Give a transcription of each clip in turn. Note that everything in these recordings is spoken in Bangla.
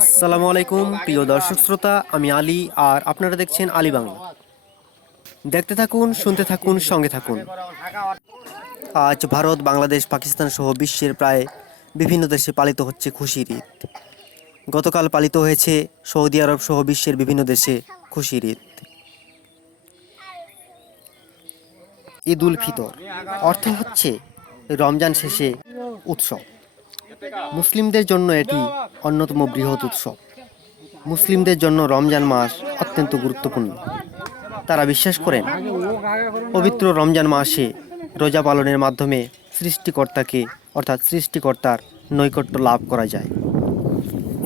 আসসালামু আলাইকুম প্রিয় দর্শক শ্রোতা, আমি আলী আর আপনারা দেখছেন আলী বাংলা। দেখতে থাকুন, শুনতে থাকুন, সঙ্গে থাকুন। আজ ভারত, বাংলাদেশ, পাকিস্তান সহ বিশ্বের প্রায় বিভিন্ন দেশে পালিত হচ্ছে খুশির ঈদ। গতকাল পালিত হয়েছে সৌদি আরব সহ বিশ্বের বিভিন্ন দেশে খুশির ঈদ। ঈদ উল ফিতর অর্থ হচ্ছে রমজান শেষে উৎসব। মুসলিমদের জন্য এটি অন্যতম বৃহৎ উৎসব। মুসলিমদের জন্য রমজান মাস অত্যন্ত গুরুত্বপূর্ণ। তারা বিশ্বাস করেন পবিত্র রমজান মাসে রোজা পালনের মাধ্যমে সৃষ্টিকর্তার নৈকট্য লাভ করা যায়।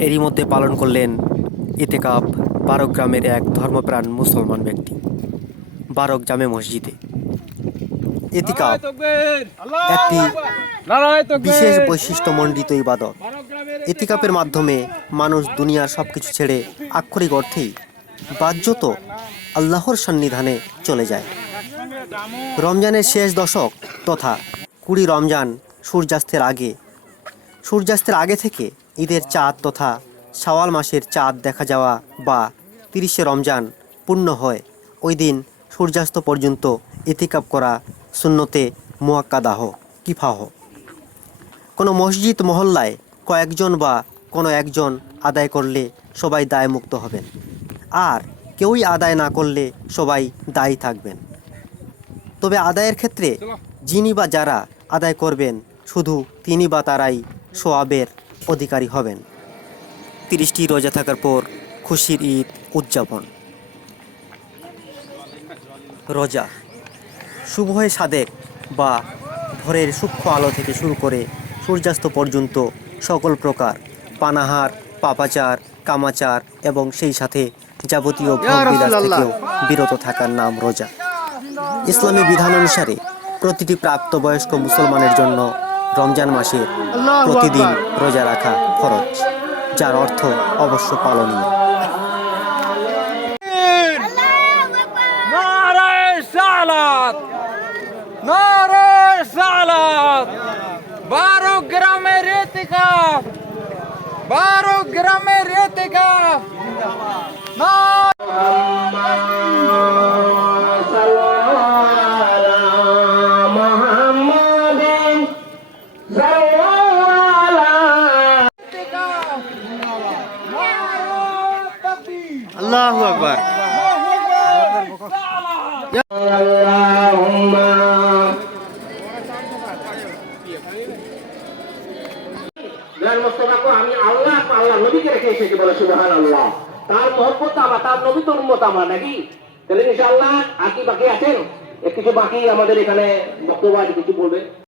এরই মধ্যে পালন করলেন ইতেকাফ বারক গ্রামের এক ধর্মপ্রাণ মুসলমান ব্যক্তি বারক জামে মসজিদে। ইতিকাফ একটি বিশেষ বৈশিষ্ট্যমণ্ডিত ইবাদত। ইতিকাফের মাধ্যমে মানুষ দুনিয়ার সব কিছু ছেড়ে আক্ষরিক অর্থেই বাহ্যত আল্লাহর সন্নিধানে চলে যায়। রমজানের শেষ দশক তথা 20 রমজান সূর্যাস্তের আগে থেকে ঈদের চাঁদ তথা শাওয়াল মাসের চাঁদ দেখা যাওয়া বা 30 রমজান পূর্ণ হয়, ওই দিন সূর্যাস্ত পর্যন্ত ইতিকাফ করা সুন্নতে মুআক্কাদাহ কিফাহ। কোনো মসজিদ মহল্লায় কয়েকজন বা কোনো একজন আদায় করলে সবাই দায়মুক্ত হবেন, আর কেউই আদায় না করলে সবাই দায়ী থাকবেন। তবে আদায়ের ক্ষেত্রে যিনি বা যারা আদায় করবেন শুধু তিনি বা তারাই সওয়াবের অধিকারী হবেন। 30টি রোজা থাকার পর খুশির ঈদ উদযাপন। রোজা শুভয়ে সাদেক বা ভোরের সূক্ষ্ম আলো থেকে শুরু করে সূর্যাস্ত পর্যন্ত সকল প্রকার পানাহার, পাপাচার, কামাচার এবং সেই সাথে যাবতীয় ভোগবিলাস থেকেও বিরত থাকার নাম রোজা। ইসলামী বিধান অনুসারে প্রতিটি প্রাপ্তবয়স্ক মুসলমানের জন্য রমজান মাসের প্রতিদিন রোজা রাখা ফরজ, যার অর্থ অবশ্য পালনীয়। বারো গ্রামের ইতিকাফ, 12 গ্রামের ইতিকাফ। আল্লাহু আকবার। আমি আল্লাহ আল্লাহ নবীকে রেখে এসেছি, বলে সুবহানাল্লাহ। তার মহব্বত আমরা, তার নবী তো উম্মত আমরা নাকি? তাহলে ইনশাআল্লাহ আর কি বাকি আছেন? কিছু বাকি আমাদের এখানে বক্তব্য আছে, কিছু বলবে।